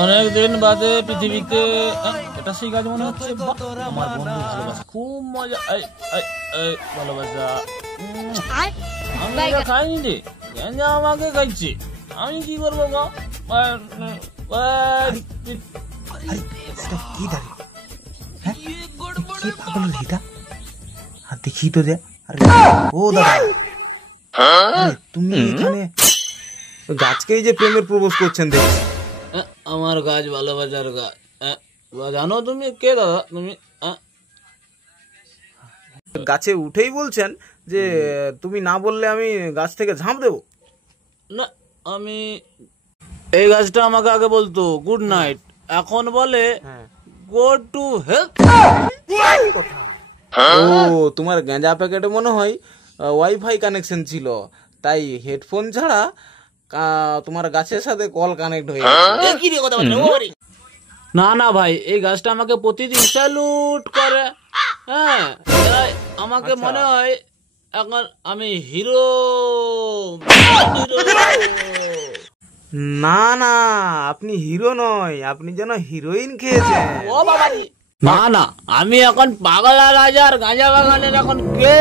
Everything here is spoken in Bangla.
অনেকদিন বাদে পৃথিবীতে এটা সেই গাছ মনে হচ্ছে। আমার বন্ধু ভালোবাসা, খুব মজা। ভালোবাসা আমি খাইনি রে, গেঞ্জা আমাকে খাইছে, আমি কি করবো গো? দেখি তো দে। ও দাদা, তুমি এখানে গাছকেই যে প্রেমের প্রপোজ করছেন দেখি। আমার গাছ ভালোবাসার গাছ। জানো তুমি কে দাদা? তুমি গাছে উঠেই বলছেন যে তুমি না বললে আমি গাছ থেকে ঝাঁপ দেবো? না, আমি এই গাছটা আমাকে আগে বলতো গুড নাইট, এখন বলে গো টু হেল্প। ও, তোমার গাঁজা প্যাকেটে মনে হয় ওয়াইফাই কানেকশন ছিল, তাই হেডফোন ছাড়া তোমার গাছের সাথে কল কানেক্ট হয়ে গেছে। না না ভাই, এই গাছটা আমাকে প্রতিদিন স্যালুট করে। হ্যাঁ, আমাকে মনে হয় এখন আমি হিরো। না না, আপনি হিরো নয়, আপনি যেন হিরোইন খেয়েছেন। না না, আমি এখন পাগলা রাজার গাঁজা বাগানের এখন কে।